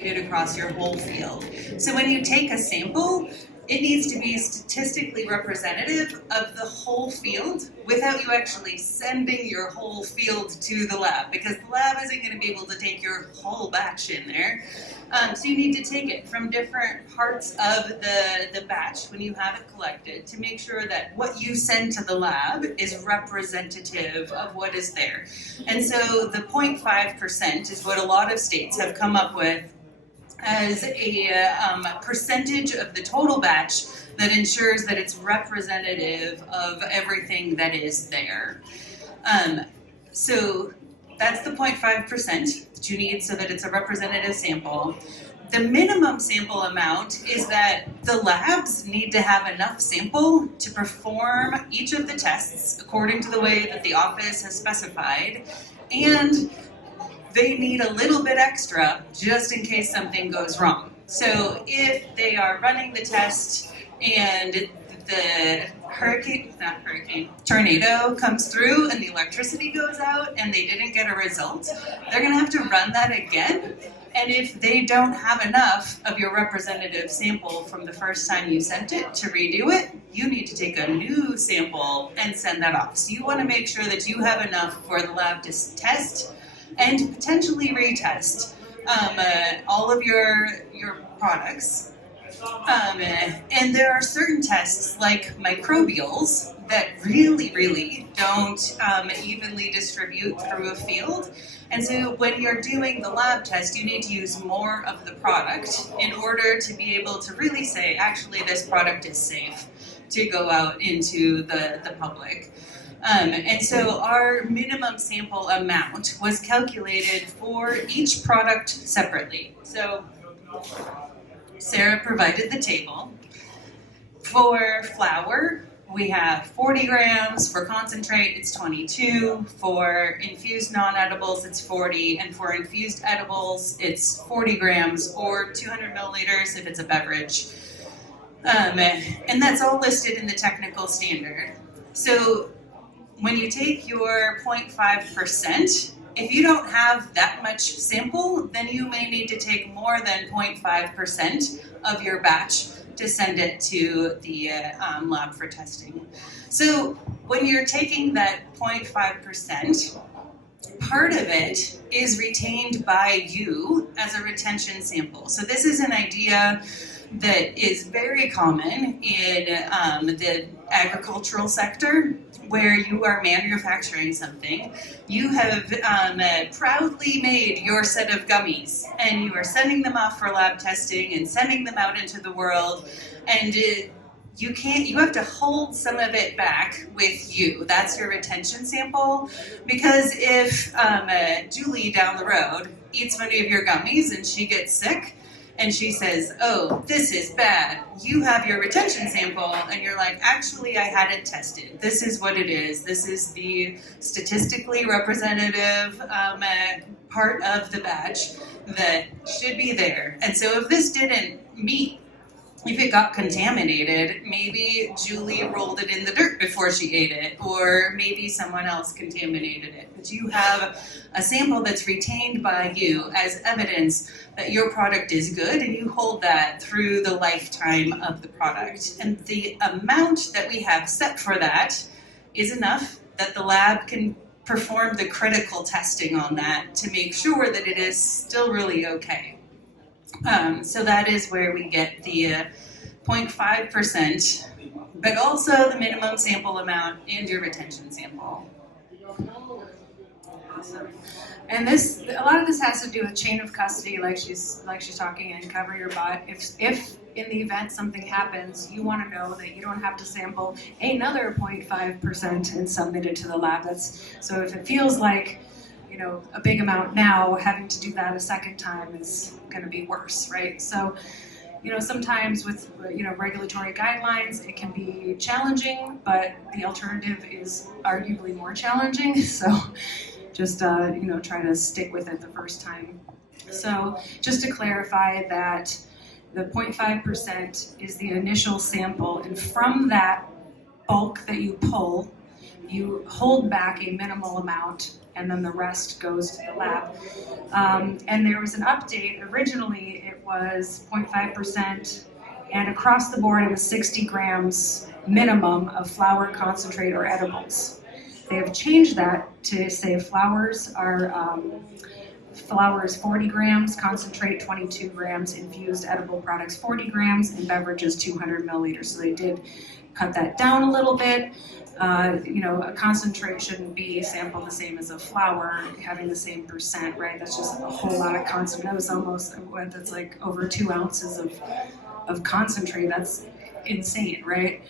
across your whole field. So when you take a sample, it needs to be statistically representative of the whole field without you actually sending your whole field to the lab, because the lab isn't going to be able to take your whole batch in there. So you need to take it from different parts of the batch when you have it collected to make sure that what you send to the lab is representative of what is there. And so the 0.5% is what a lot of states have come up with as a percentage of the total batch that ensures that it's representative of everything that is there. So that's the 0.5% that you need so that it's a representative sample. The minimum sample amount is that the labs need to have enough sample to perform each of the tests according to the way that the office has specified, and they need a little bit extra just in case something goes wrong. So if they are running the test and the tornado comes through and the electricity goes out and they didn't get a result, they're gonna have to run that again. And if they don't have enough of your representative sample from the first time you sent it to redo it, you need to take a new sample and send that off. So you wanna make sure that you have enough for the lab to test and potentially retest all of your products. And there are certain tests like microbials that really don't evenly distribute through a field. And so when you're doing the lab test, you need to use more of the product in order to be able to really say, actually, this product is safe to go out into the public. And so our minimum sample amount was calculated for each product separately. So Sarah provided the table. For flour, we have 40 grams. For concentrate, it's 22. For infused non-edibles, it's 40. And for infused edibles, it's 40 grams or 200 milliliters if it's a beverage. And that's all listed in the technical standard. So when you take your 0.5%, if you don't have that much sample, then you may need to take more than 0.5% of your batch to send it to the lab for testing. So when you're taking that 0.5%, part of it is retained by you as a retention sample. So this is an idea that is very common in the agricultural sector, where you are manufacturing something. You have proudly made your set of gummies, and you are sending them off for lab testing and sending them out into the world, and you have to hold some of it back with you. That's your retention sample, because if Julie down the road eats one of your gummies and she gets sick, and she says, oh, this is bad, you have your retention sample, and you're like, actually, I had it tested. This is what it is. This is the statistically representative part of the batch that should be there. And so if this didn't meet, if it got contaminated, maybe Julie rolled it in the dirt before she ate it, or maybe someone else contaminated it. But you have a sample that's retained by you as evidence that your product is good, and you hold that through the lifetime of the product. And the amount that we have set for that is enough that the lab can perform the critical testing on that to make sure that it is still really okay. So that is where we get the 0.5%, but also the minimum sample amount and your retention sample. Awesome. And this, a lot of this has to do with chain of custody, like she's talking, and cover your butt. If in the event something happens, you want to know that you don't have to sample another 0.5% and submit it to the lab. So if it feels like, a big amount now, having to do that a second time is going to be worse, right? So, sometimes with, regulatory guidelines, it can be challenging, but the alternative is arguably more challenging. So just, try to stick with it the first time. So just to clarify that the 0.5% is the initial sample, and from that bulk that you pull, you hold back a minimal amount and then the rest goes to the lab. And there was an update. Originally it was 0.5%, and across the board it was 60 grams minimum of flower, concentrate, or edibles. They have changed that to say flowers is 40 grams, concentrate 22 grams, infused edible products 40 grams, and beverages 200 milliliters. So they did cut that down a little bit. A concentrate shouldn't be sampled the same as a flower, having the same percent, right? That's just a whole lot of concentrate. That's like over 2 ounces of concentrate. That's insane, right?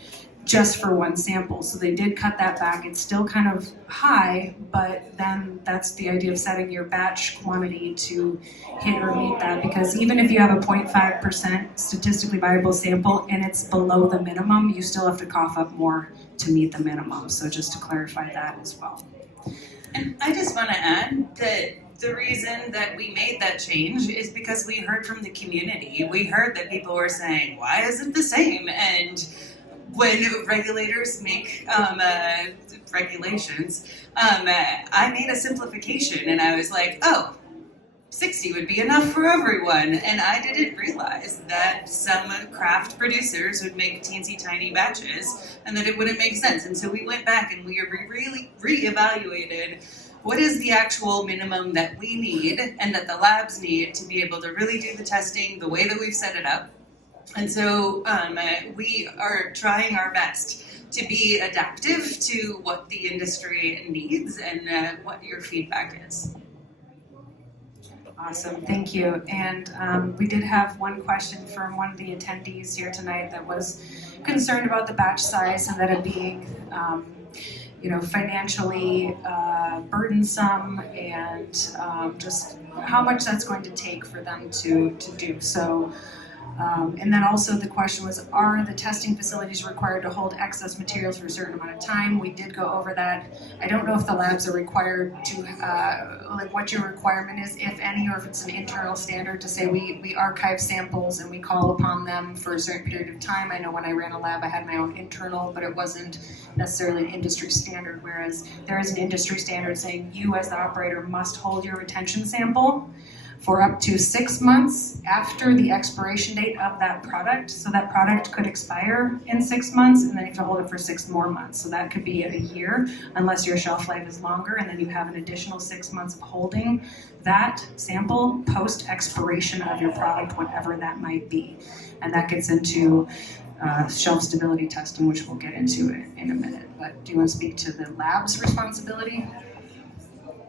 Just for one sample. So they did cut that back. It's still kind of high, but then that's the idea of setting your batch quantity to hit or meet that, because even if you have a 0.5% statistically viable sample and it's below the minimum, you still have to cough up more to meet the minimum. So just to clarify that as well. And I just want to add that the reason that we made that change is because we heard from the community. We heard that people were saying, why is it the same? And when regulators make regulations, I made a simplification and I was like, 60 would be enough for everyone. And I didn't realize that some craft producers would make teensy tiny batches and that it wouldn't make sense. And so we went back and we really reevaluated what is the actual minimum that we need and that the labs need to be able to really do the testing the way that we've set it up. And so we are trying our best to be adaptive to what the industry needs and what your feedback is. Awesome, thank you. And we did have one question from one of the attendees here tonight that was concerned about the batch size and that it being financially burdensome and just how much that's going to take for them to do. So, and then also the question was, are the testing facilities required to hold excess materials for a certain amount of time? We did go over that. I don't know if the labs are required to, what your requirement is, if any, or if it's an internal standard to say we archive samples and we call upon them for a certain period of time. I know when I ran a lab I had my own internal, but it wasn't necessarily an industry standard, whereas there is an industry standard saying you as the operator must hold your retention sample for up to 6 months after the expiration date of that product. So that product could expire in 6 months and then you have to hold it for 6 more months. So that could be a year unless your shelf life is longer, and then you have an additional 6 months of holding that sample post expiration of your product, whatever that might be. And that gets into shelf stability testing, which we'll get into in a minute. But do you want to speak to the lab's responsibility?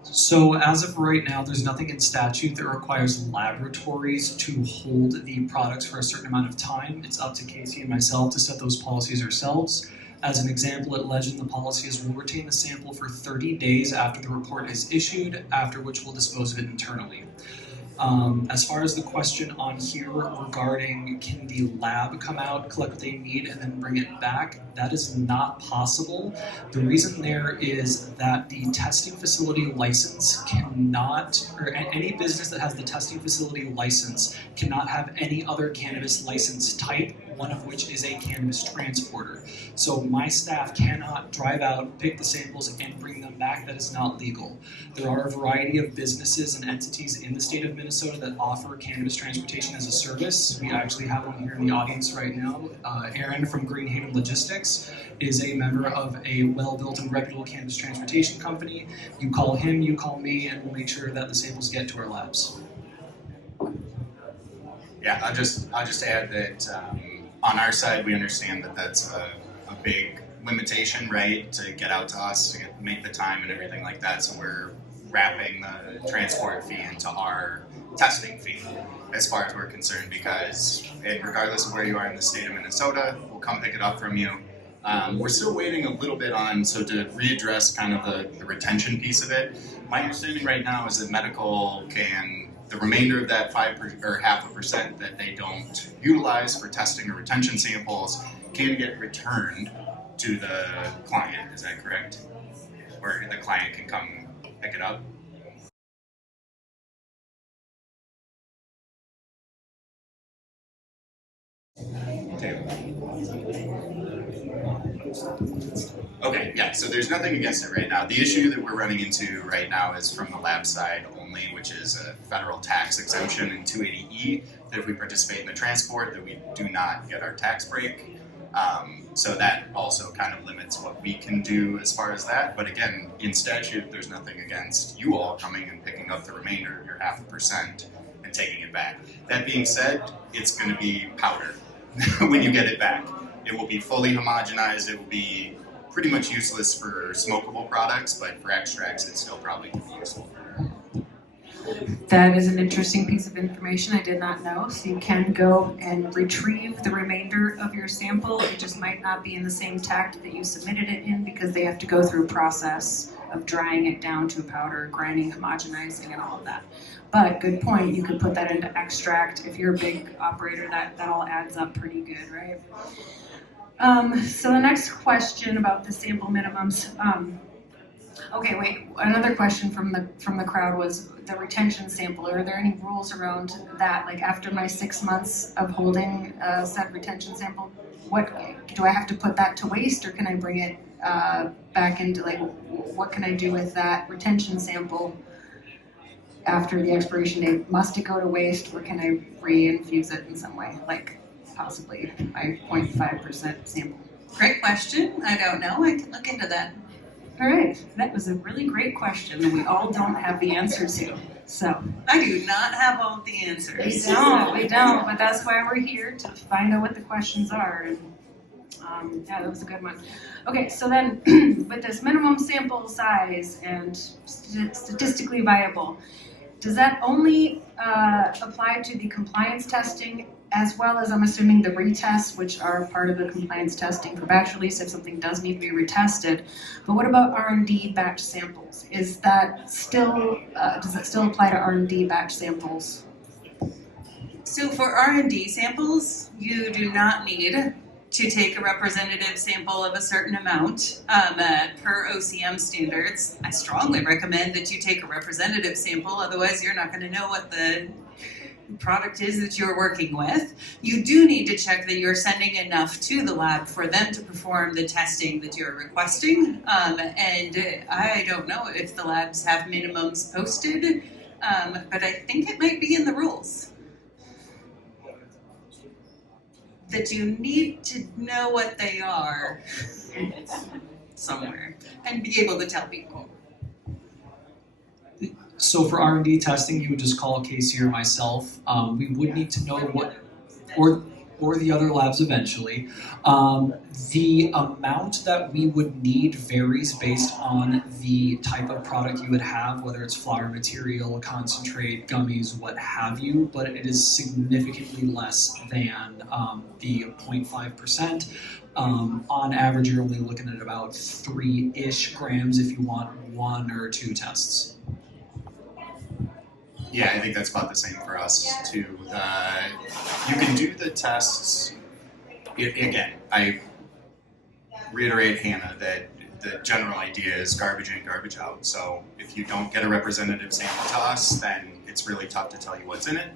So as of right now, there's nothing in statute that requires laboratories to hold the products for a certain amount of time. It's up to Casey and myself to set those policies ourselves. As an example, at Legend, the policy is we'll retain the sample for 30 days after the report is issued, after which we'll dispose of it internally. As far as the question on here regarding can the lab come out, collect what they need, and then bring it back, that is not possible. The reason there is that the testing facility license cannot, or any business that has the testing facility license cannot have any other cannabis license type, one of which is a cannabis transporter. So my staff cannot drive out, pick the samples, and bring them back. That is not legal. There are a variety of businesses and entities in the state of Minnesota that offer cannabis transportation as a service. We actually have one here in the audience right now. Aaron from Greenhaven Logistics is a member of a well-built and reputable cannabis transportation company. You call him, you call me, and we'll make sure that the samples get to our labs. Yeah, I'll just add that on our side, we understand that that's a big limitation, right, to get out to us, to make the time and everything like that. So we're wrapping the transport fee into our testing fee as far as we're concerned, because regardless of where you are in the state of Minnesota, we'll come pick it up from you. We're still waiting a little bit on, so to readdress kind of the retention piece of it, my understanding right now is that medical can, the remainder of that 5% or 0.5% that they don't utilize for testing or retention samples can get returned to the client. Is that correct? Or the client can come pick it up? Okay, yeah, so there's nothing against it right now. The issue that we're running into right now is from the lab side only, which is a federal tax exemption in 280E, that if we participate in the transport, that we do not get our tax break. So that also kind of limits what we can do as far as that. But again, in statute, there's nothing against you all coming and picking up the remainder, your 0.5%, and taking it back. That being said, it's going to be powder when you get it back. It will be fully homogenized. It will be pretty much useless for smokable products, but for extracts, it still probably can be useful. That is an interesting piece of information I did not know. So you can go and retrieve the remainder of your sample. It just might not be in the same tact that you submitted it in because they have to go through a process of drying it down to a powder, grinding, homogenizing, and all of that. But good point, you could put that into extract. If you're a big operator, that all adds up pretty good, right? So the next question about the sample minimums. Okay, wait. Another question from the crowd was the retention sample. Are there any rules around that? Like after my 6 months of holding said retention sample, what do I have to put that to waste, or can I bring it back into what can I do with that retention sample after the expiration date? Must it go to waste, or can I re-infuse it in some way, like possibly my 0.5% sample? Great question. I don't know. I can look into that. All right, that was a really great question that we all don't have the answer to. So I do not have all the answers. we don't, but that's why we're here, to find out what the questions are. And yeah, that was a good one. Okay, so then with this minimum sample size and statistically viable, does that only apply to the compliance testing as well as, I'm assuming, the retests, which are part of the compliance testing for batch release if something does need to be retested? But what about R&D batch samples? Is that still, does it still apply to R&D batch samples? So for R&D samples, you do not need to take a representative sample of a certain amount. Per OCM standards, I strongly recommend that you take a representative sample, otherwise you're not going to know what the product is that you're working with. You do need to check that you're sending enough to the lab for them to perform the testing that you're requesting. And I don't know if the labs have minimums posted, but I think it might be in the rules that you need to know what they are somewhere and be able to tell people. So for R&D testing, you would just call Casey or myself. We would need to know what, or the other labs eventually. The amount that we would need varies based on the type of product you would have, whether it's flower material, concentrate, gummies, what have you, but it is significantly less than the 0.5%. On average, you're only looking at about 3-ish grams if you want 1 or 2 tests. Yeah, I think that's about the same for us too. You can do the tests. Again, I reiterate, Hannah, that the general idea is garbage in, garbage out. So if you don't get a representative sample to us, then it's really tough to tell you what's in it.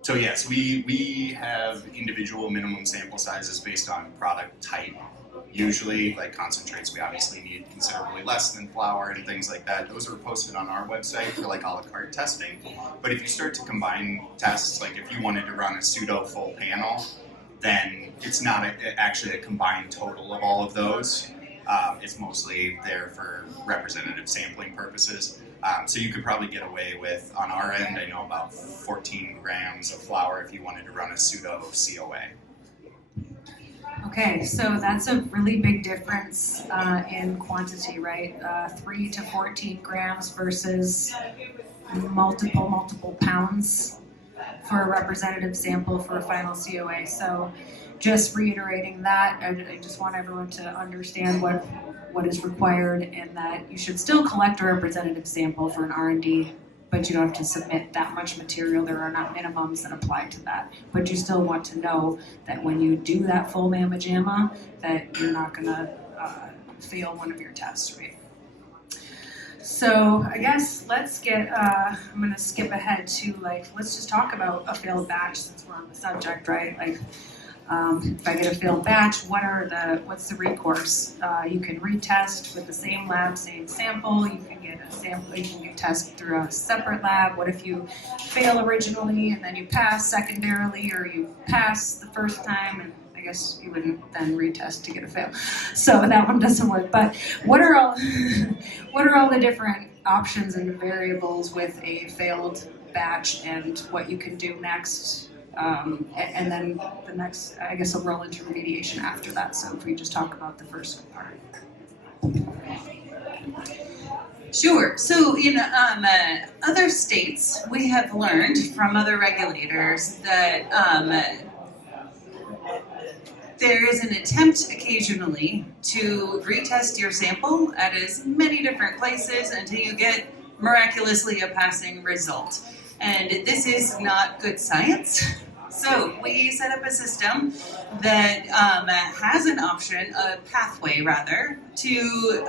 So yes, we have individual minimum sample sizes based on product type. Usually, like concentrates, we obviously need considerably less than flour and things like that. Those are posted on our website for like a la carte testing. But if you start to combine tests, like if you wanted to run a pseudo full panel, then it's not actually a combined total of all of those. It's mostly there for representative sampling purposes. So you could probably get away with, on our end, I know about 14 grams of flour if you wanted to run a pseudo COA. Okay, so that's a really big difference in quantity, right? 3 to 14 grams versus multiple pounds for a representative sample for a final COA. So just reiterating that, I just want everyone to understand what is required, and that you should still collect a representative sample for an R&D, but you don't have to submit that much material. There are not minimums that apply to that. But you still want to know that when you do that full mamma jamma, that you're not going to fail one of your tests, right? So I guess let's get, I'm going to skip ahead to let's just talk about a failed batch since we're on the subject, right? If I get a failed batch, what's the recourse? You can retest with the same lab, same sample. You can get a sample. You can get tested through a separate lab. What if you fail originally and then you pass secondarily, or you pass the first time and I guess you wouldn't then retest to get a fail. So that one doesn't work. But what are all the different options and variables with a failed batch and what you can do next? And then the next, I guess, will roll into remediation after that. So if we just talk about the first part. Sure. So in other states, we have learned from other regulators that there is an attempt occasionally to retest your sample at as many different places until you get miraculously a passing result. And this is not good science. So we set up a system that has an option, a pathway rather, to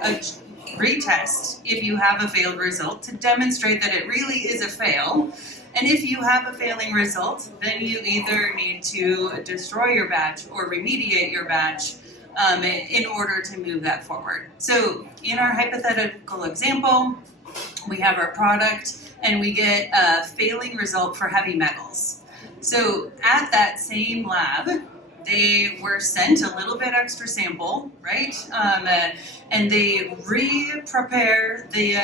retest if you have a failed result to demonstrate that it really is a fail. And if you have a failing result, then you either need to destroy your batch or remediate your batch in order to move that forward. So in our hypothetical example, we have our product and we get a failing result for heavy metals. So at that same lab, they were sent a little bit extra sample, right? And they re-prepare the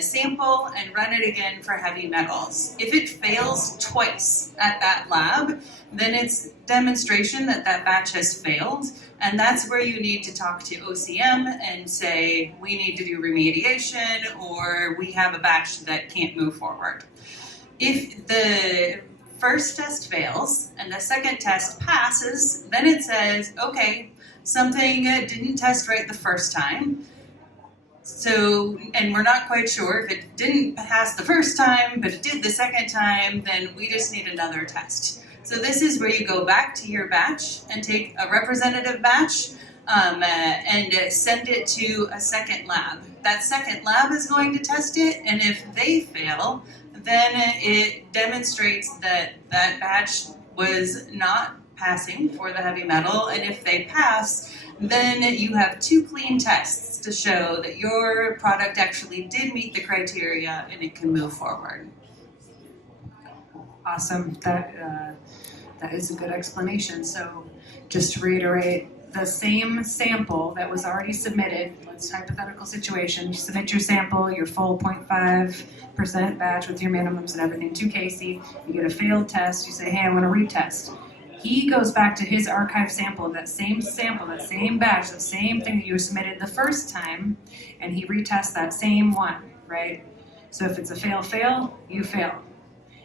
sample and run it again for heavy metals. If it fails twice at that lab, then it's demonstration that that batch has failed. And that's where you need to talk to OCM and say, we need to do remediation or we have a batch that can't move forward. If the first test fails and the second test passes, then it says, okay, something didn't test right the first time. So, and we're not quite sure if it didn't pass the first time, but it did the second time, then we just need another test. So this is where you go back to your batch and take a representative batch and send it to a second lab. That second lab is going to test it, and if they fail, then it demonstrates that that batch was not passing for the heavy metal, and if they pass, then you have 2 clean tests to show that your product actually did meet the criteria and it can move forward. Awesome. That is a good explanation. So just to reiterate, the same sample that was already submitted, let's hypothetical situation, you submit your sample, your full 0.5% batch with your minimums and everything to Casey, you get a failed test, you say, hey, I want to retest. He goes back to his archive sample of that same batch, the same thing that you submitted the first time, and he retests that same one, right? So if it's a fail, you fail.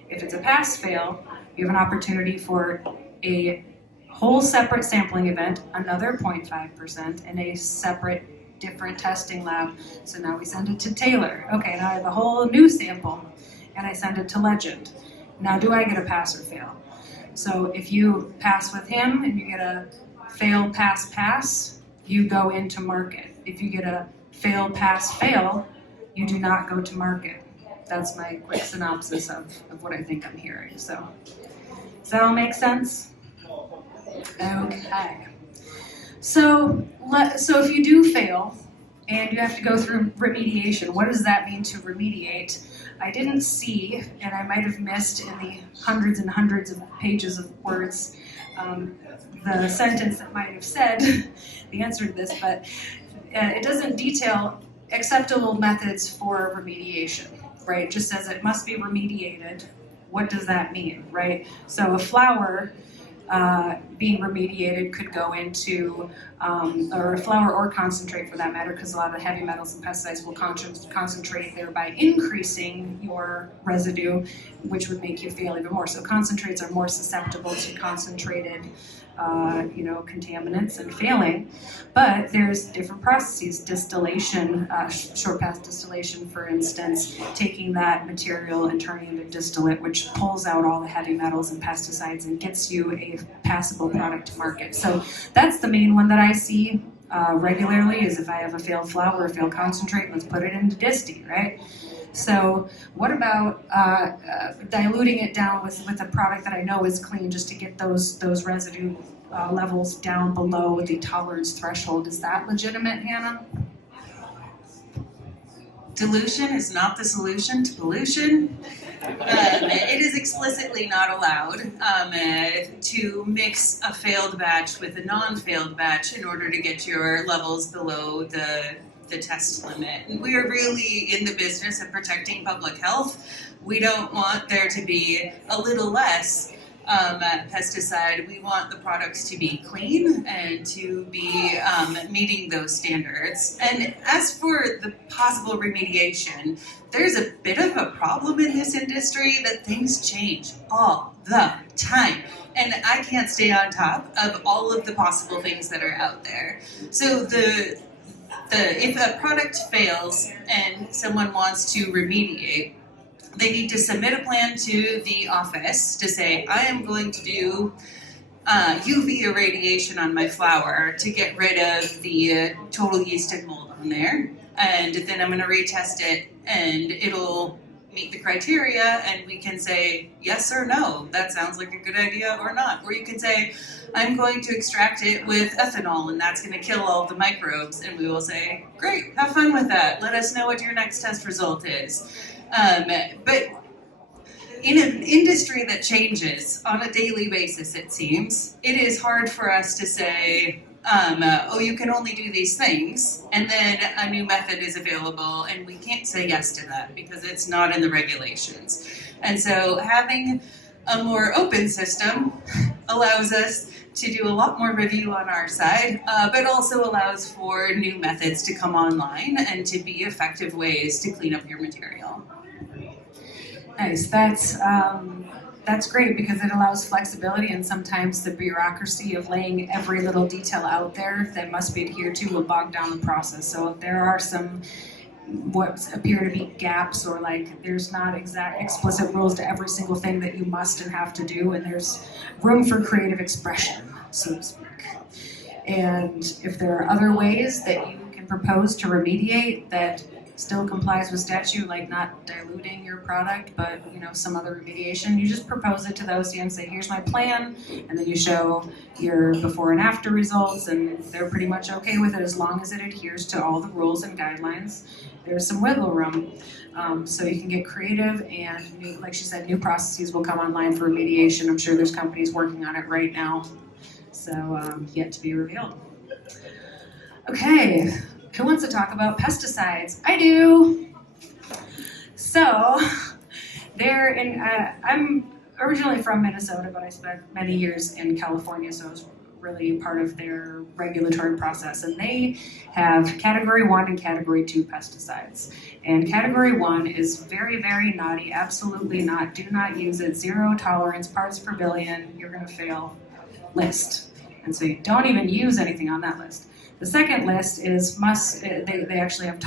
If it's a pass-fail, you have an opportunity for a whole separate sampling event, another 0.5%, and a separate different testing lab. So now we send it to Taylor. Okay, now I have a whole new sample, and I send it to Legend. Now do I get a pass or fail? So if you pass with him and you get a fail, pass, you go into market. If you get a fail, pass, fail, you do not go to market. That's my quick synopsis of what I think I'm hearing. So does that all make sense? Okay. So if you do fail and you have to go through remediation, what does that mean to remediate? I didn't see, and I might have missed in the hundreds and hundreds of pages of words, the sentence that might have said the answer to this, but it doesn't detail acceptable methods for remediation, right? It just says it must be remediated. What does that mean, right? So a flower being remediated could go into, or a flower or concentrate for that matter, because a lot of the heavy metals and pesticides will concentrate, thereby increasing your residue, which would make you fail even more. So concentrates are more susceptible to concentrated contaminants and failing, but there's different processes. Distillation, short path distillation, for instance, taking that material and turning it into distillate, which pulls out all the heavy metals and pesticides and gets you a passable product to market. So that's the main one that I see regularly, is if I have a failed flour or a failed concentrate, let's put it into disti, right? So what about diluting it down with a product that I know is clean, just to get those residue levels down below the tolerance threshold. Is that legitimate, Hannah? Dilution is not the solution to pollution. It is explicitly not allowed to mix a failed batch with a non-failed batch in order to get your levels below the test limit. And we are really in the business of protecting public health. We don't want there to be a little less pesticide. We want the products to be clean and to be meeting those standards. And as for the possible remediation, there's a bit of a problem in this industry that things change all the time. And I can't stay on top of all of the possible things that are out there. So if a product fails and someone wants to remediate, they need to submit a plan to the office to say, I am going to do UV irradiation on my flour to get rid of the total yeast and mold on there. And then I'm going to retest it and it'll meet the criteria and we can say yes or no, that sounds like a good idea or not. Or you can say, I'm going to extract it with ethanol and that's going to kill all the microbes. And we will say, great, have fun with that. Let us know what your next test result is. But in an industry that changes on a daily basis, it seems, it is hard for us to say, oh, you can only do these things, and then a new method is available, and we can't say yes to that because it's not in the regulations. And so having a more open system allows us to do a lot more review on our side, but also allows for new methods to come online and to be effective ways to clean up your material. Nice. That's great because it allows flexibility, and sometimes the bureaucracy of laying every little detail out there that must be adhered to will bog down the process. So if there are some what appear to be gaps, or like there's not exact explicit rules to every single thing that you must and have to do, and there's room for creative expression, so to speak. And if there are other ways that you can propose to remediate that still complies with statute, like not diluting your product, but some other remediation, you just propose it to the OCM, say, here's my plan, and then you show your before and after results, and they're pretty much okay with it as long as it adheres to all the rules and guidelines. There's some wiggle room, so you can get creative, and like she said, new processes will come online for remediation. I'm sure there's companies working on it right now, so yet to be revealed. Okay. Who wants to talk about pesticides? I do. So, I'm originally from Minnesota, but I spent many years in California, so I was really part of their regulatory process. And they have Category 1 and Category 2 pesticides. And Category 1 is very, very naughty, absolutely not. Do not use it. 0 tolerance, parts per billion, you're going to fail list. And so you don't even use anything on that list. The second list is they actually have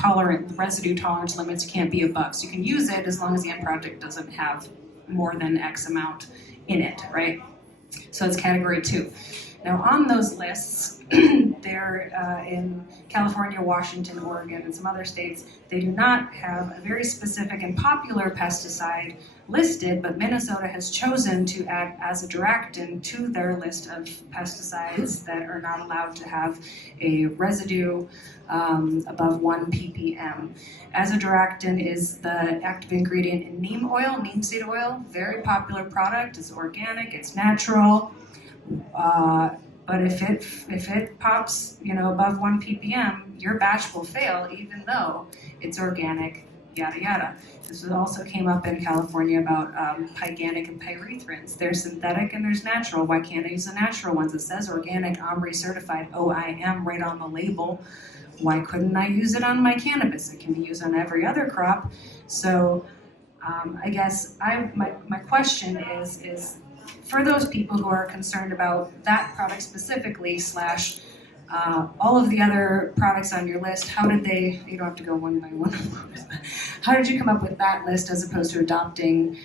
residue tolerance limits, can't be above. So you can use it as long as the end product doesn't have more than X amount in it, right? So it's Category 2. Now on those lists, they're in California, Washington, Oregon, and some other states, they do not have a very specific and popular pesticide listed, but Minnesota has chosen to add azadirachtin to their list of pesticides that are not allowed to have a residue above 1 ppm. Azadirachtin is the active ingredient in neem oil, neem seed oil, very popular product. It's organic, it's natural, but if it pops, above 1 ppm, your batch will fail, even though it's organic. Yada yada. This also came up in California about pyganic and pyrethrins. There's synthetic and there's natural. Why can't I use the natural ones? It says organic, OMRI certified, OIM right on the label. Why couldn't I use it on my cannabis? It can be used on every other crop. So I guess my question is for those people who are concerned about that product specifically / all of the other products on your list, how did they, you don't have to go one by one, how did you come up with that list as opposed to adopting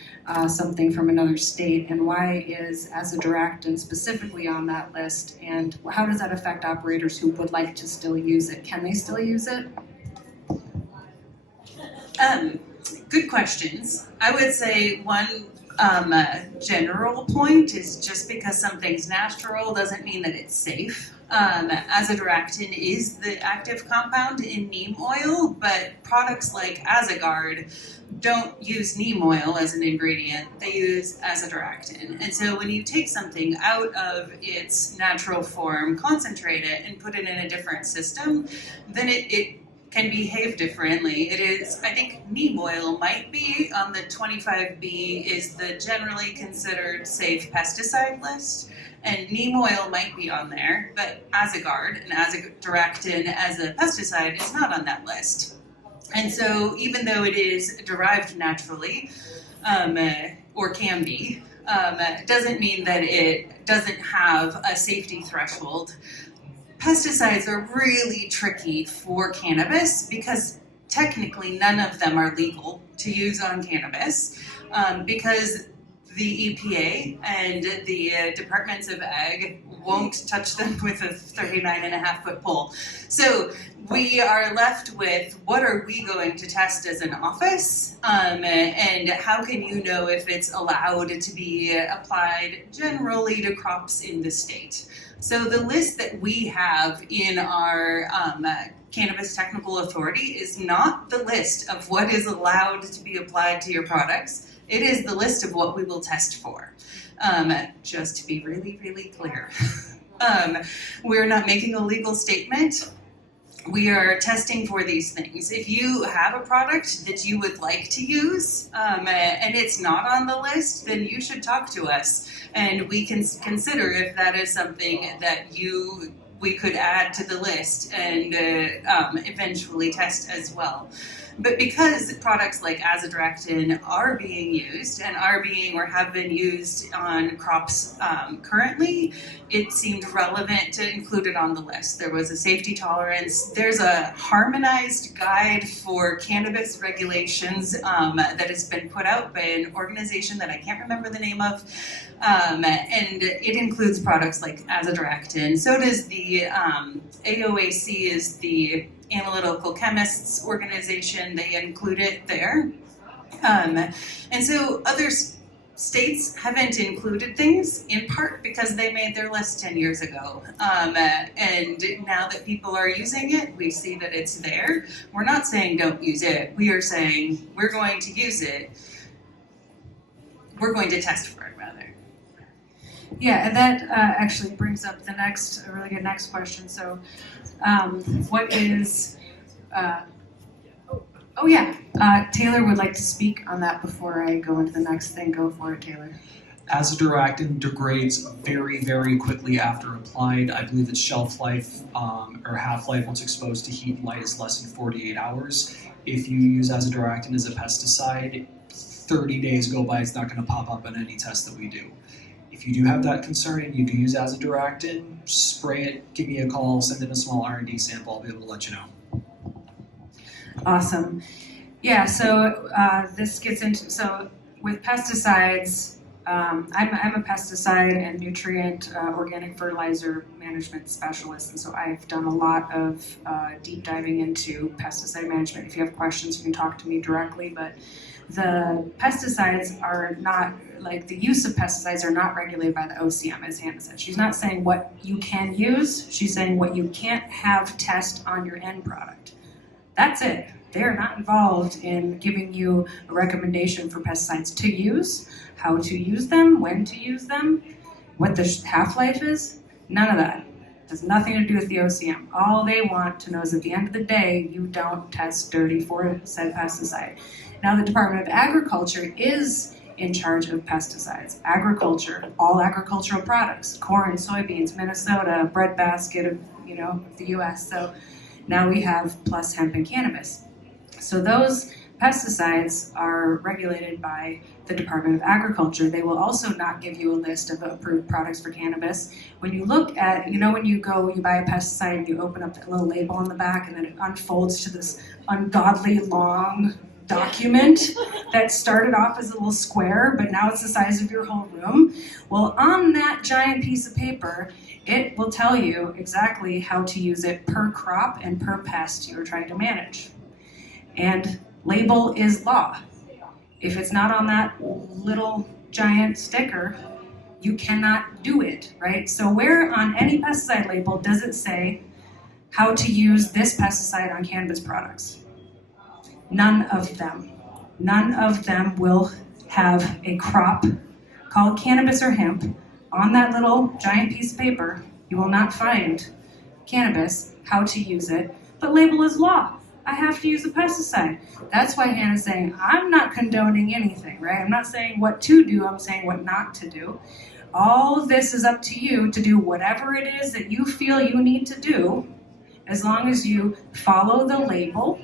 something from another state, and why is azadirachtin specifically on that list, and how does that affect operators who would like to still use it? Can they still use it? Good questions. I would say one general point is just because something's natural doesn't mean that it's safe. Azadirachtin is the active compound in neem oil, but products like Azagard don't use neem oil as an ingredient, they use azadirachtin. And so when you take something out of its natural form, concentrate it, and put it in a different system, then it can behave differently. It is, I think neem oil might be on the 25B is the generally considered safe pesticide list, and neem oil might be on there, but Azagard and azadirachtin as a pesticide is not on that list. And so even though it is derived naturally, or can be, doesn't mean that it doesn't have a safety threshold. Pesticides are really tricky for cannabis because technically none of them are legal to use on cannabis, because the EPA and the departments of ag won't touch them with a 39.5-foot pole. So we are left with, what are we going to test as an office, and how can you know if it's allowed to be applied generally to crops in the state? So the list that we have in our Cannabis Technical Authority is not the list of what is allowed to be applied to your products. It is the list of what we will test for, just to be really, really clear. We're not making a legal statement. We are testing for these things. If you have a product that you would like to use, and it's not on the list, then you should talk to us, and we can consider if that is something that we could add to the list and eventually test as well. But because products like azadirachtin are being used and are being or have been used on crops currently, it seemed relevant to include it on the list. There was a safety tolerance. There's a harmonized guide for cannabis regulations that has been put out by an organization that I can't remember the name of, and it includes products like azadirachtin. So does the AOAC is the analytical chemists organization. They include it there. And so other states haven't included things, in part because they made their list 10 years ago. And now that people are using it, we see that it's there. We're not saying don't use it. We are saying we're going to use it. We're going to test for it, rather. Yeah, and that actually brings up a really good next question. So, what is, Taylor would like to speak on that before I go into the next thing. Go for it, Taylor. Azadirachtin degrades very, very quickly after applied. I believe its shelf life or half-life once exposed to heat and light is less than 48 hours. If you use azadirachtin as a pesticide, 30 days go by, it's not going to pop up on any test that we do. If you do have that concern and you do use azadirachtin, spray it, give me a call, send in a small R&D sample, I'll be able to let you know. Awesome. Yeah, so this gets into, so with pesticides, I'm a pesticide and nutrient organic fertilizer management specialist, and so I've done a lot of deep diving into pesticide management. If you have questions, you can talk to me directly, but the pesticides are not, like the use of pesticides are not regulated by the OCM, as Hannah said. She's not saying what you can use, she's saying what you can't have test on your end product. That's it. They're not involved in giving you a recommendation for pesticides to use, how to use them, when to use them, what the half-life is. None of that. It has nothing to do with the OCM. All they want to know is at the end of the day, you don't test dirty for said pesticide. Now the Department of Agriculture is in charge of pesticides. Agriculture, all agricultural products, corn, soybeans, Minnesota, breadbasket of the US. So now we have plus hemp and cannabis. So those pesticides are regulated by the Department of Agriculture. They will also not give you a list of approved products for cannabis. When you look at, when you buy a pesticide and you open up that little label on the back and then it unfolds to this ungodly long document that started off as a little square, but now it's the size of your whole room. Well, on that giant piece of paper, it will tell you exactly how to use it per crop and per pest you're trying to manage. And label is law. If it's not on that little giant sticker, you cannot do it, right? So where on any pesticide label does it say how to use this pesticide on cannabis products? None of them. None of them will have a crop called cannabis or hemp on that little giant piece of paper. You will not find cannabis, how to use it, but label is law. I have to use a pesticide. That's why Hannah's saying, I'm not condoning anything, right? I'm not saying what to do, I'm saying what not to do. All of this is up to you to do whatever it is that you feel you need to do, as long as you follow the label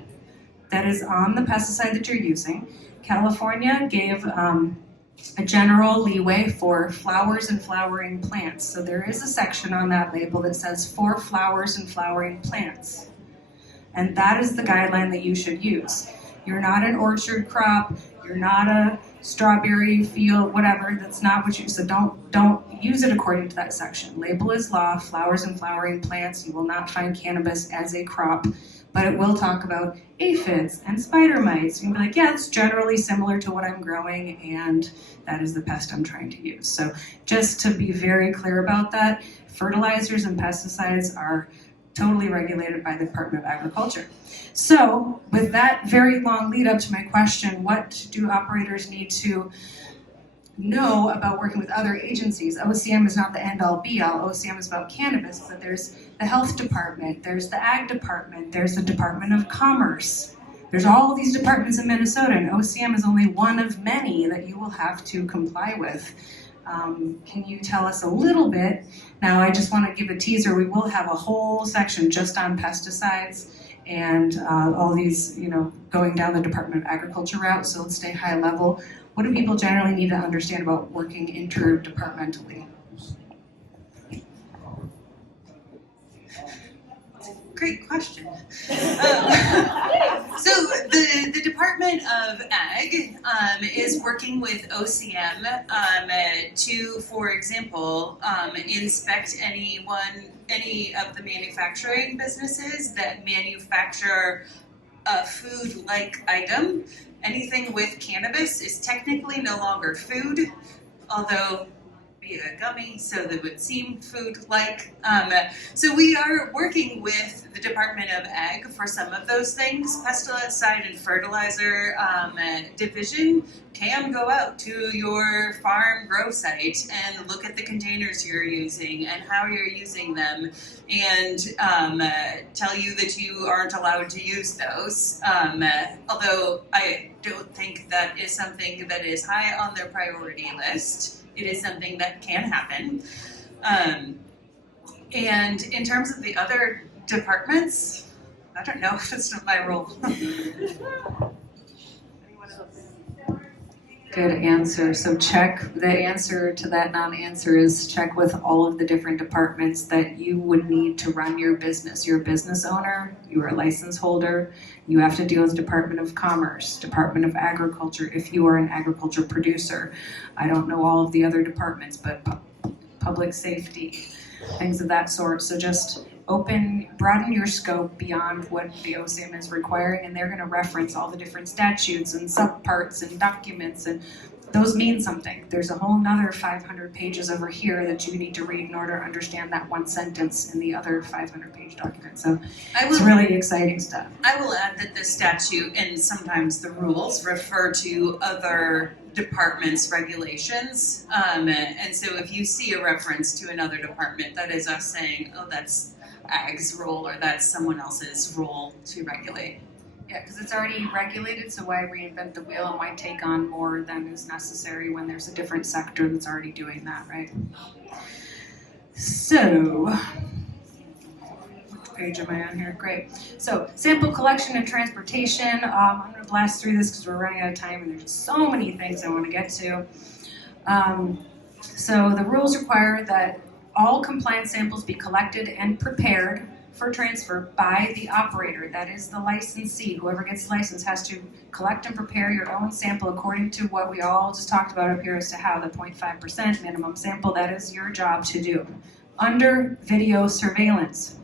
that is on the pesticide that you're using. California gave a general leeway for flowers and flowering plants. So there is a section on that label that says for flowers and flowering plants. And that is the guideline that you should use. You're not an orchard crop, you're not a strawberry field, whatever, that's not what you, so don't use it according to that section. Label is law, flowers and flowering plants. You will not find cannabis as a crop, but it will talk about aphids and spider mites. You can be like, yeah, it's generally similar to what I'm growing, and that is the pest I'm trying to use. So just to be very clear about that, fertilizers and pesticides are totally regulated by the Department of Agriculture. So with that very long lead up to my question, what do operators need to know about working with other agencies? OCM is not the end-all be-all. OCM is about cannabis, but there's the health department, there's the ag department, there's the Department of Commerce. There's all these departments in Minnesota, and OCM is only one of many that you will have to comply with. Can you tell us a little bit? Now, I just want to give a teaser. We will have a whole section just on pesticides and all these, going down the Department of Agriculture route, so let's stay high level. What do people generally need to understand about working interdepartmentally? Great question. So the Department of Ag is working with OCM to, for example, inspect any of the manufacturing businesses that manufacture a food-like item. Anything with cannabis is technically no longer food, although be a gummy, so that would seem food-like. So we are working with the Department of Ag for some of those things. Pesticide and fertilizer division can go out to your farm grow site and look at the containers you're using and how you're using them, and tell you that you aren't allowed to use those. Although I don't think that is something that is high on their priority list. It is something that can happen. And in terms of the other departments, I don't know, that's not my role. Good answer. So check, the answer to that non-answer is check with all of the different departments that you would need to run your business. You're a business owner, you are a license holder, you have to deal with Department of Commerce, Department of Agriculture, if you are an agriculture producer. I don't know all of the other departments, but public safety, things of that sort. So just broaden your scope beyond what the OCM is requiring, and they're going to reference all the different statutes and subparts and documents, and those mean something. There's a whole nother 500 pages over here that you need to read in order to understand that one sentence in the other 500-page document. So it's really exciting stuff. I will add that the statute and sometimes the rules refer to other departments' regulations, and so if you see a reference to another department, that is us saying, oh, that's Ag's role or that's someone else's role to regulate. Yeah, because it's already regulated, so why reinvent the wheel and why take on more than is necessary when there's a different sector that's already doing that, right? So, which page am I on here? Great. So, sample collection and transportation. I'm going to blast through this because we're running out of time and there's so many things I want to get to. So, the rules require that all compliance samples be collected and prepared for transfer by the operator. That is the licensee. Whoever gets the license has to collect and prepare your own sample according to what we all just talked about up here as to how the 0.5% minimum sample, that is your job to do. Under video surveillance.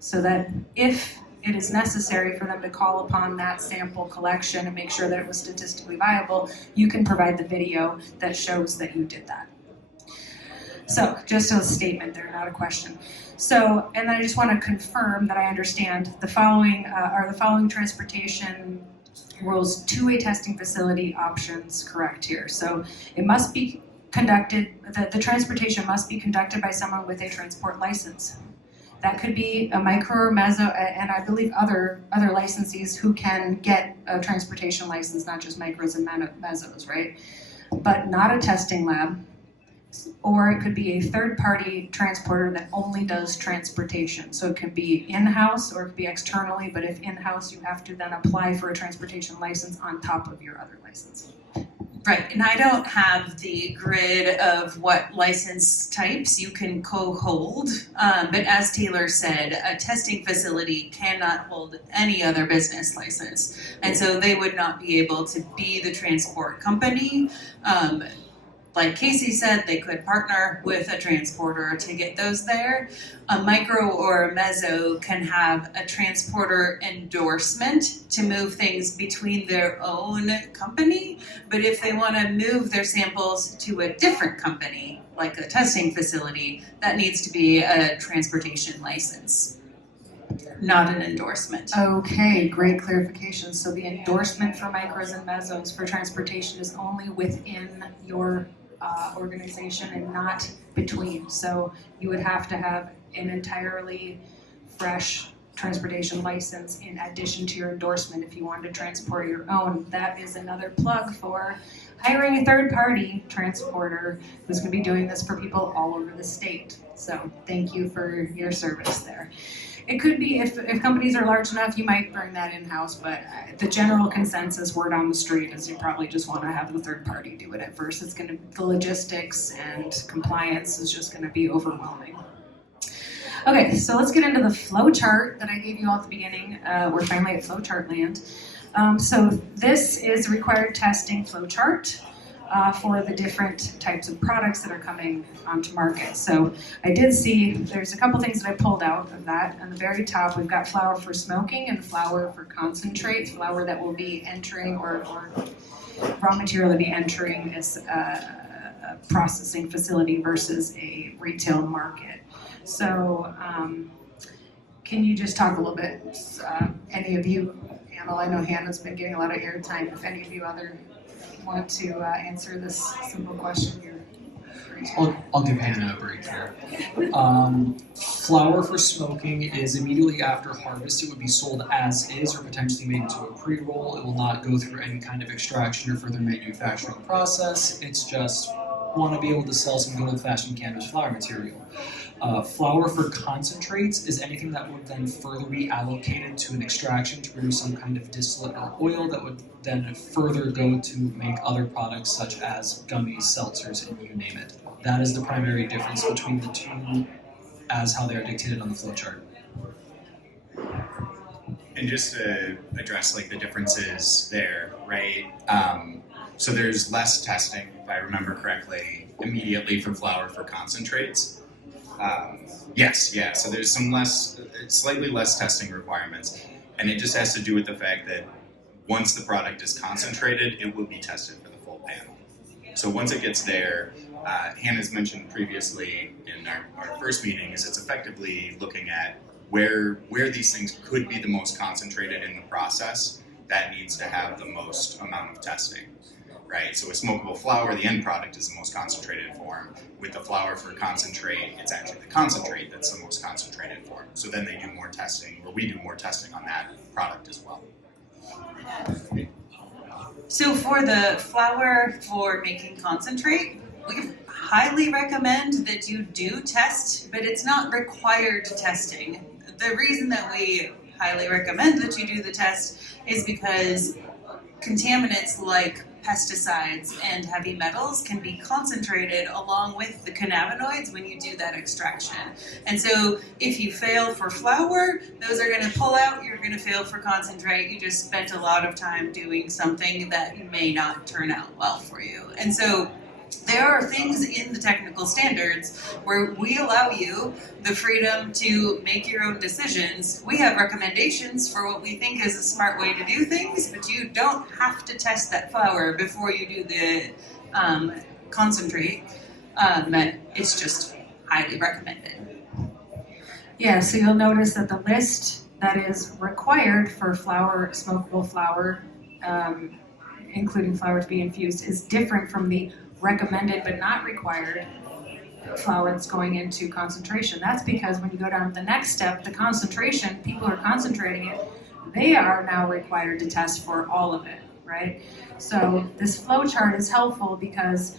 So that if it is necessary for them to call upon that sample collection and make sure that it was statistically viable, you can provide the video that shows that you did that. So, just a statement there, not a question. So, and then I just want to confirm that I understand the following are the following transportation rules two-way testing facility options correct here. So, it must be conducted, the transportation must be conducted by someone with a transport license. That could be a micro or meso, and I believe other licensees who can get a transportation license, not just micros and mesos, right? But not a testing lab. Or it could be a third-party transporter that only does transportation. So it could be in-house or it could be externally, but if in-house, you have to then apply for a transportation license on top of your other license. Right, and I don't have the grid of what license types you can co-hold, but as Taylor said, a testing facility cannot hold any other business license. And so they would not be able to be the transport company. Like Casey said, they could partner with a transporter to get those there. A micro or a meso can have a transporter endorsement to move things between their own company, but if they want to move their samples to a different company, like a testing facility, that needs to be a transportation license, not an endorsement. Okay, great clarification. So the endorsement for micros and mesos for transportation is only within your organization and not between. So you would have to have an entirely fresh transportation license in addition to your endorsement if you wanted to transport your own. That is another plug for hiring a third-party transporter who's going to be doing this for people all over the state. So thank you for your service there. It could be, if companies are large enough, you might bring that in-house, but the general consensus word on the street is you probably just want to have the third party do it at first. It's going to, the logistics and compliance is just going to be overwhelming. Okay, so let's get into the flow chart that I gave you all at the beginning. We're finally at flow chart land. So this is required testing flow chart for the different types of products that are coming onto market. So I did see there's a couple things that I pulled out of that. On the very top, we've got flour for smoking and flour for concentrate, flour that will be entering or raw material to be entering as a processing facility versus a retail market. So can you just talk a little bit, any of you, I know Hannah's been getting a lot of airtime, if any of you other want to answer this simple question here. I'll give Hannah a break here. Flour for smoking is immediately after harvest. It would be sold as is or potentially made into a pre-roll. It will not go through any kind of extraction or further manufacturing process. It's just want to be able to sell some good old-fashioned cannabis flour material. Flour for concentrates is anything that would then further be allocated to an extraction to produce some kind of distillate or oil that would then further go to make other products such as gummies, seltzers, and you name it. That is the primary difference between the two as how they are dictated on the flow chart. And just to address like the differences there, right? So there's less testing, if I remember correctly, immediately for flour for concentrates. So there's some slightly less testing requirements, and it just has to do with the fact that once the product is concentrated, it will be tested for the full panel. So once it gets there, Hannah's mentioned previously in our first meeting, is it's effectively looking at where these things could be the most concentrated in the process that needs to have the most amount of testing. Right, so with smokable flour, the end product is the most concentrated form. With the flour for concentrate, it's actually the concentrate that's the most concentrated form. So then they do more testing, or we do more testing on that product as well. So for the flour for making concentrate, we highly recommend that you do test, but it's not required testing. The reason that we highly recommend that you do the test is because contaminants like pesticides and heavy metals can be concentrated along with the cannabinoids when you do that extraction. And so if you fail for flour, those are going to pull out, you're going to fail for concentrate. You just spent a lot of time doing something that may not turn out well for you. And so There are things in the technical standards where we allow you the freedom to make your own decisions. We have recommendations for what we think is a smart way to do things, but you don't have to test that flower before you do the concentrate. It's just highly recommended. Yeah, so you'll notice that the list that is required for flower, smokable flower, including flower to be infused, is different from the recommended but not required flower that's going into concentration. That's because when you go down to the next step, the concentration, people who are concentrating it, they are now required to test for all of it, right? So this flow chart is helpful because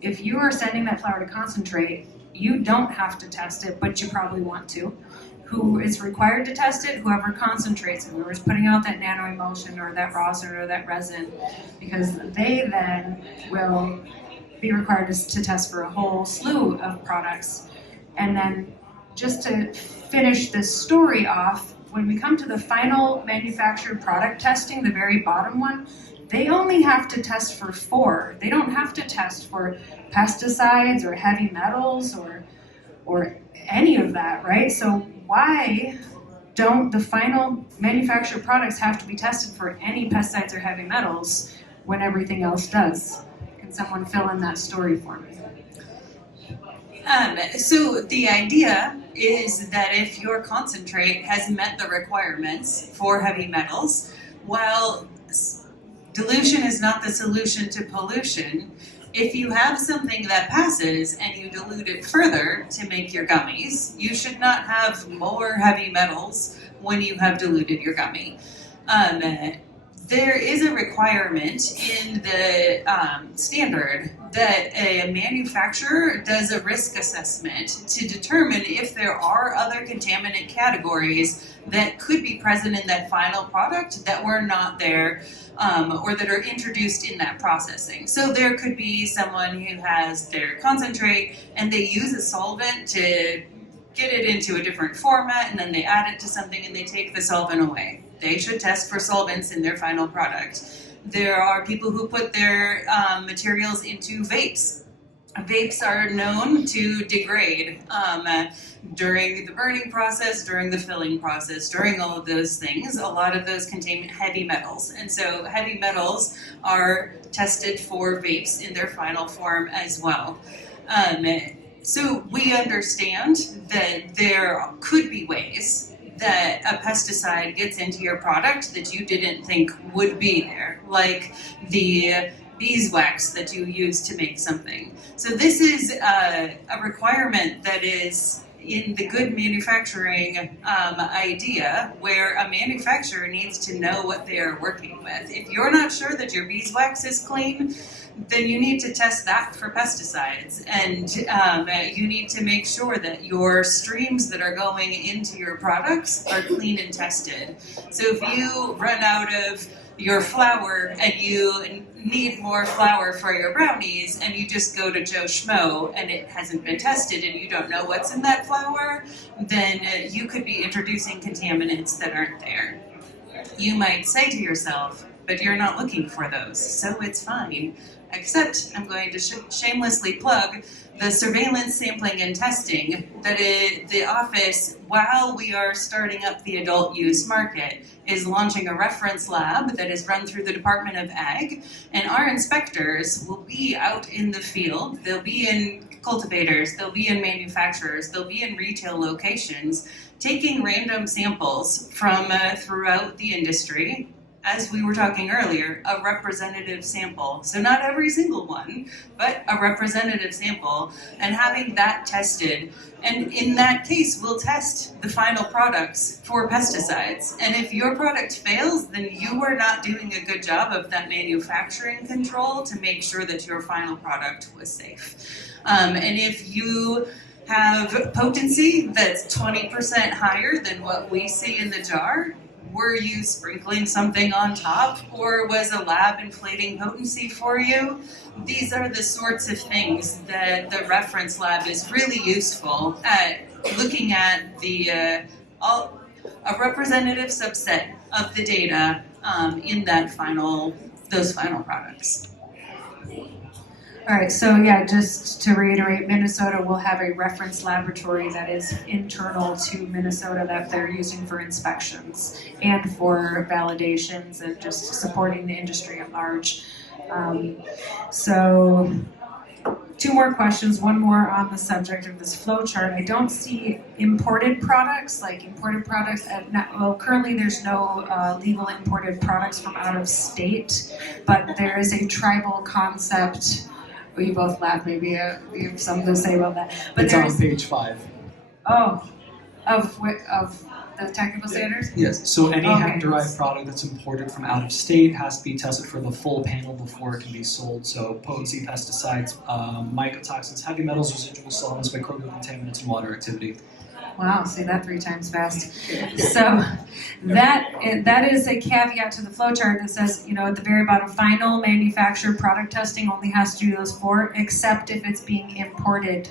if you are sending that flower to concentrate, you don't have to test it, but you probably want to. Who is required to test it? Whoever concentrates it, whoever's putting out that nano-emulsion or that rosin or that resin, because they then will be required to test for a whole slew of products. And then just to finish this story off, when we come to the final manufactured product testing, the very bottom one, they only have to test for 4. They don't have to test for pesticides or heavy metals or any of that, right? So why don't the final manufactured products have to be tested for any pesticides or heavy metals when everything else does? Can someone fill in that story for me? So the idea is that if your concentrate has met the requirements for heavy metals, while dilution is not the solution to pollution, if you have something that passes and you dilute it further to make your gummies, you should not have more heavy metals when you have diluted your gummy. There is a requirement in the standard that a manufacturer does a risk assessment to determine if there are other contaminant categories that could be present in that final product that were not there or that are introduced in that processing. So there could be someone who has their concentrate and they use a solvent to get it into a different format and then they add it to something and they take the solvent away. They should test for solvents in their final product. There are people who put their materials into vapes. Vapes are known to degrade during the burning process, during the filling process, during all of those things. A lot of those contain heavy metals. And so heavy metals are tested for vapes in their final form as well. So we understand that there could be ways that a pesticide gets into your product that you didn't think would be there, like the beeswax that you use to make something. So this is a requirement that is in the good manufacturing idea, where a manufacturer needs to know what they are working with. If you're not sure that your beeswax is clean, then you need to test that for pesticides, and you need to make sure that your streams that are going into your products are clean and tested. So if you run out of your flour and you need more flour for your brownies and you just go to Joe Schmo and it hasn't been tested and you don't know what's in that flour, then you could be introducing contaminants that aren't there. You might say to yourself, but you're not looking for those, so it's fine. Except I'm going to shamelessly plug the surveillance sampling and testing that the office, while we are starting up the adult use market, is launching a reference lab that is run through the Department of Ag, and our inspectors will be out in the field. They'll be in cultivators, they'll be in manufacturers, they'll be in retail locations, taking random samples from throughout the industry. As we were talking earlier, a representative sample. So not every single one, but a representative sample, and having that tested. And in that case, we'll test the final products for pesticides. And if your product fails, then you are not doing a good job of that manufacturing control to make sure that your final product was safe. And if you have potency that's 20% higher than what we see in the jar, were you sprinkling something on top, or was a lab inflating potency for you? These are the sorts of things that the reference lab is really useful at looking at a representative subset of the data in those final products. All right, so yeah, just to reiterate, Minnesota will have a reference laboratory that is internal to Minnesota that they're using for inspections and for validations and just supporting the industry at large. So 2 more questions, one more on the subject of this flow chart. I don't see imported products, currently there's no legal imported products from out of state, but there is a tribal concept. Well, you both laugh, maybe you have something to say about that. But It's on page 5. Oh, of the technical standards? Yes, so any Okay. hemp-derived product that's imported from out of state has to be tested for the full panel before it can be sold. So potency, pesticides, mycotoxins, heavy metals, residual solvents, microbial contaminants, and water activity. Wow, say that 3 times fast. So that is a caveat to the flowchart that says, at the very bottom, final manufactured product testing only has to do those 4, except if it's being imported.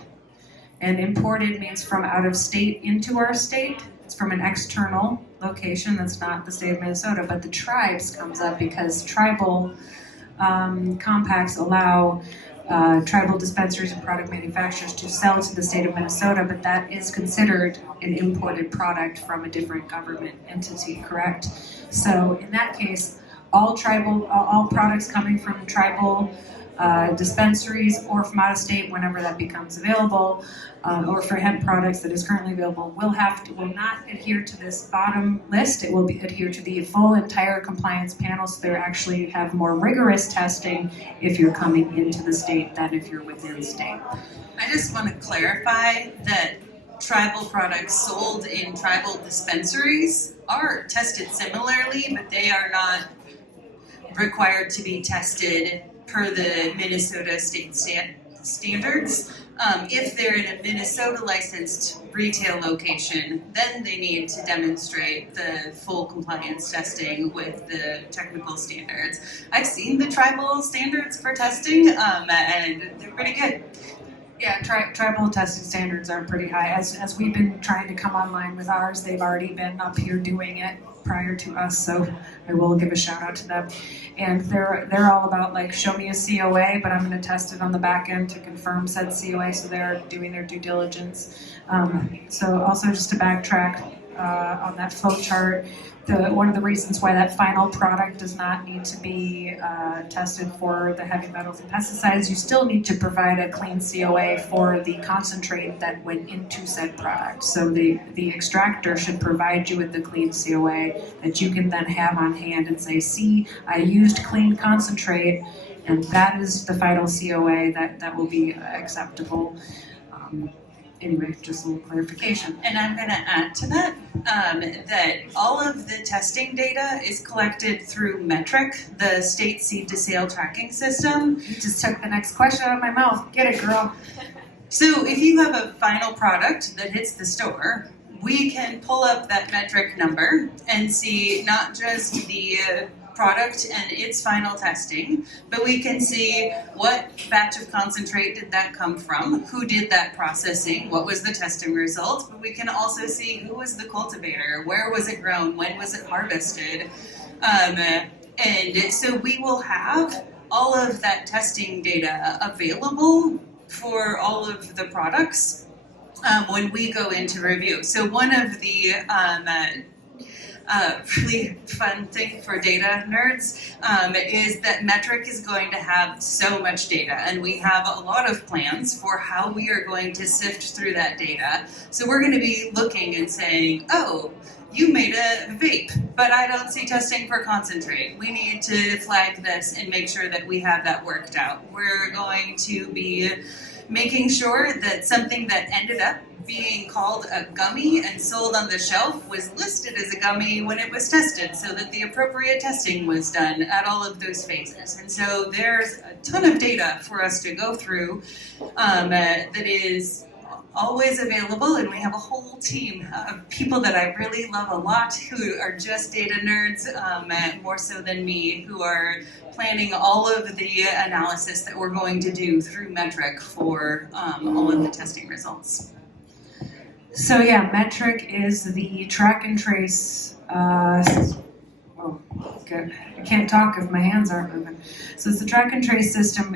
And imported means from out of state into our state. It's from an external location that's not the state of Minnesota, but the tribes comes up because tribal compacts allow tribal dispensaries and product manufacturers to sell to the state of Minnesota, but that is considered an imported product from a different government entity, correct? So in that case, all products coming from tribal dispensaries or from out of state, whenever that becomes available, or for hemp products that is currently available, will not adhere to this bottom list. It will adhere to the full entire compliance panel, so they actually have more rigorous testing if you're coming into the state than if you're within state. I just want to clarify that tribal products sold in tribal dispensaries are tested similarly, but they are not required to be tested per the Minnesota state standards. If they're in a Minnesota licensed retail location, then they need to demonstrate the full compliance testing with the technical standards. I've seen the tribal standards for testing, and they're pretty good. Yeah, tribal testing standards are pretty high. As we've been trying to come online with ours, they've already been up here doing it prior to us, so I will give a shout out to them. And they're all about show me a COA, but I'm going to test it on the back end to confirm said COA, so they're doing their due diligence. So also just to backtrack on that flow chart, one of the reasons why that final product does not need to be tested for the heavy metals and pesticides, you still need to provide a clean COA for the concentrate that went into said product. So the extractor should provide you with the clean COA that you can then have on hand and say, see, I used clean concentrate, and that is the final COA that will be acceptable. Anyway, just a little clarification. And I'm going to add to that that all of the testing data is collected through METRC, the state seed to sale tracking system. You just took the next question out of my mouth. Get it, girl. So if you have a final product that hits the store, we can pull up that METRC number and see not just the product and its final testing, but we can see what batch of concentrate did that come from, who did that processing, what was the testing results, but we can also see who was the cultivator, where was it grown, when was it harvested, and so we will have all of that testing data available for all of the products when we go into review. So one of the really fun thing for data nerds is that METRC is going to have so much data, and we have a lot of plans for how we are going to sift through that data. So we're going to be looking and saying, oh, you made a vape, but I don't see testing for concentrate. We need to flag this and make sure that we have that worked out. We're going to be making sure that something that ended up being called a gummy and sold on the shelf was listed as a gummy when it was tested, so that the appropriate testing was done at all of those phases. And so there's a ton of data for us to go through that is always available, and we have a whole team of people that I really love a lot who are just data nerds, more so than me, who are planning all of the analysis that we're going to do through METRC for all of the testing results. So yeah, METRC is the track and trace, okay. I can't talk if my hands aren't moving. So it's the track and trace system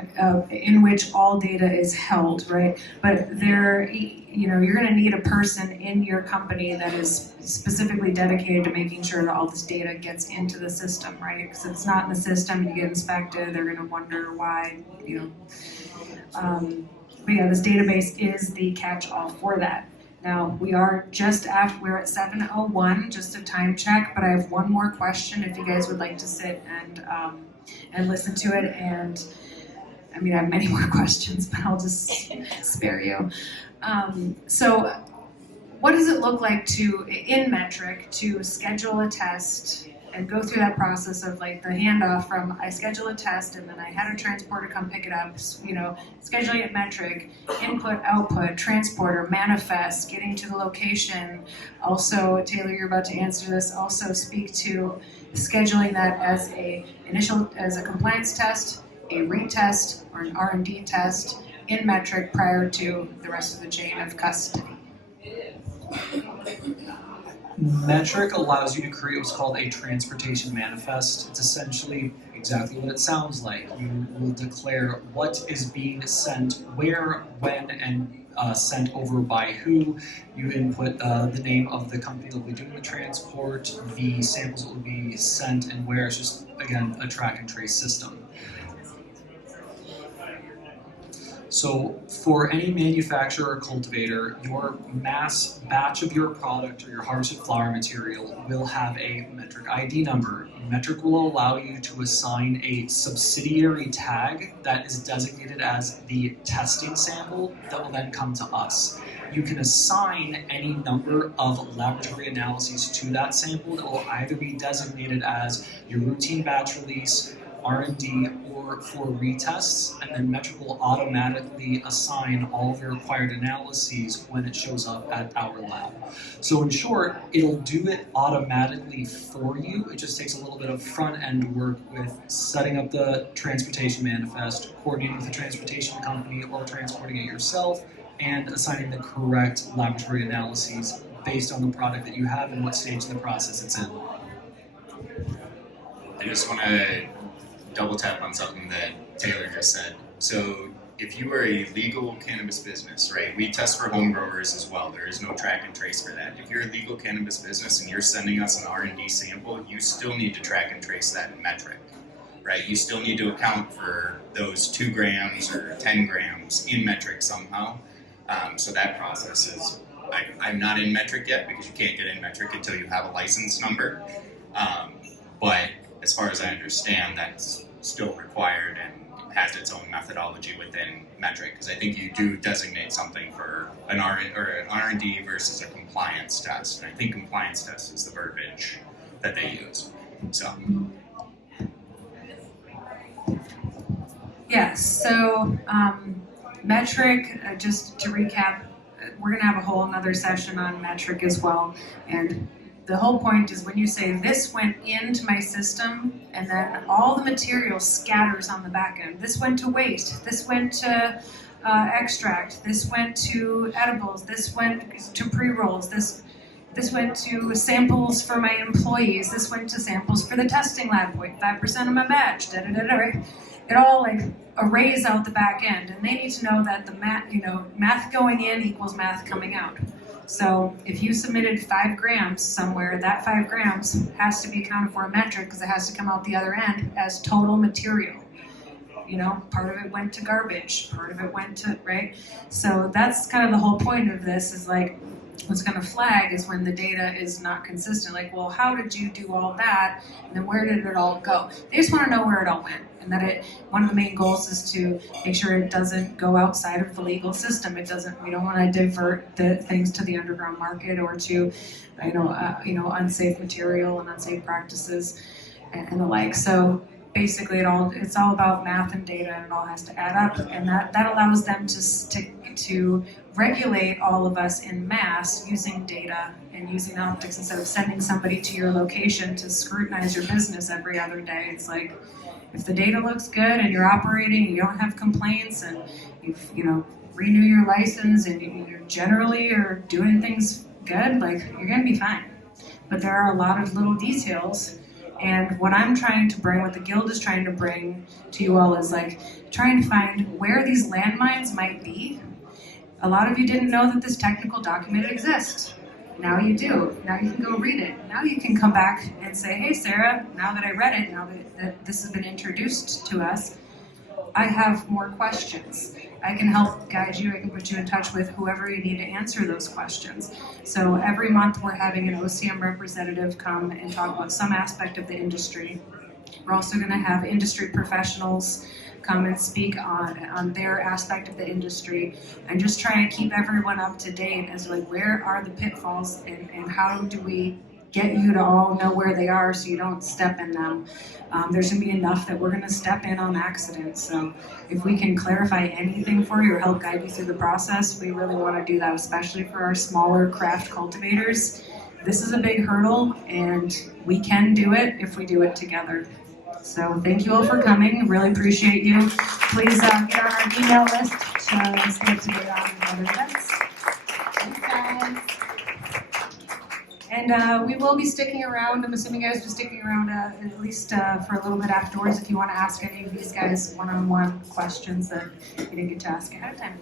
in which all data is held, right? But you're going to need a person in your company that is specifically dedicated to making sure that all this data gets into the system, right? Because if it's not in the system and you get inspected, they're going to wonder why, But yeah, this database is the catch-all for that. Now, we're at 7:01, just a time check, but I have one more question if you guys would like to sit and listen to it. And I mean, I have many more questions, but I'll just spare you. So what does it look like in METRC, to schedule a test and go through that process of like the handoff from I schedule a test and then I had a transporter come pick it up, scheduling at METRC, input, output, transporter, manifest, getting to the location. Also, Taylor, you're about to answer this, also speak to scheduling that as a compliance test, a retest, or an R&D test in METRC prior to the rest of the chain of custody. METRC allows you to create what's called a transportation manifest. It's essentially exactly what it sounds like. You will declare what is being sent, where, when, and sent over by who. You input the name of the company that will be doing the transport, the samples that will be sent, and where. It's just, again, a track and trace system. So for any manufacturer or cultivator, your mass batch of your product or your harvested flower material will have a METRC ID number. METRC will allow you to assign a subsidiary tag that is designated as the testing sample that will then come to us. You can assign any number of laboratory analyses to that sample that will either be designated as your routine batch release, R&D, or for retests, and then METRC will automatically assign all of your required analyses when it shows up at our lab. So in short, it'll do it automatically for you. It just takes a little bit of front-end work with setting up the transportation manifest, coordinating with the transportation company or transporting it yourself, and assigning the correct laboratory analyses based on the product that you have and what stage of the process it's in. I just want to double tap on something that Taylor just said. So if you are a legal cannabis business, right, we test for home growers as well. There is no track and trace for that. If you're a legal cannabis business and you're sending us an R&D sample, you still need to track and trace that in METRC, right? You still need to account for those 2 grams or 10 grams in METRC somehow. So that process is, I'm not in METRC yet because you can't get in METRC until you have a license number. But as far as I understand, that's still required and has its own methodology within METRC, because I think you do designate something for an R&D versus a compliance test. And I think compliance test is the verbiage that they use. So. Yes, so METRC, just to recap, we're going to have a whole another session on METRC as well. And the whole point is when you say this went into my system and then all the material scatters on the back end. This went to waste, this went to extract, this went to edibles, this went to pre-rolls, this went to samples for my employees, this went to samples for the testing lab, 0.5% of my batch, right? It all like arrays out the back end, and they need to know that the math going in equals math coming out. So if you submitted 5 grams somewhere, that 5 grams has to be accounted for in METRC because it has to come out the other end as total material. Part of it went to garbage, part of it went to, right? So that's kind of the whole point of this is like, what's going to flag is when the data is not consistent. Like, well, how did you do all that? And then where did it all go? They just want to know where it all went. And that one of the main goals is to make sure it doesn't go outside of the legal system. We don't want to divert the things to the underground market or to, unsafe material and unsafe practices and the like. So basically, it's all about math and data, and it all has to add up, and that allows them to regulate all of us in mass using data and using optics instead of sending somebody to your location to scrutinize your business every other day. It's like, if the data looks good and you're operating and you don't have complaints and you renew your license and you generally are doing things good, like, you're gonna be fine. But there are a lot of little details And what I'm trying to bring, what the Guild is trying to bring to you all is like trying to find where these landmines might be. A lot of you didn't know that this technical document exists. Now you do. Now you can go read it. Now you can come back and say, hey Sarah, now that I read it, now that this has been introduced to us, I have more questions. I can help guide you, I can put you in touch with whoever you need to answer those questions. So every month we're having an OCM representative come and talk about some aspect of the industry. We're also going to have industry professionals come and speak on their aspect of the industry and just trying to keep everyone up to date as like where are the pitfalls and how do we get you to all know where they are so you don't step in them. There's going to be enough that we're going to step in on accident. So if we can clarify anything for you or help guide you through the process, we really want to do that, especially for our smaller craft cultivators. This is a big hurdle and we can do it if we do it together. So thank you all for coming. Really appreciate you. Please get on our email list to stay up to date on other events. Thanks, guys. And we will be sticking around. I'm assuming you guys will be sticking around at least for a little bit afterwards if you want to ask any of these guys one-on-one questions that you didn't get to ask ahead of time.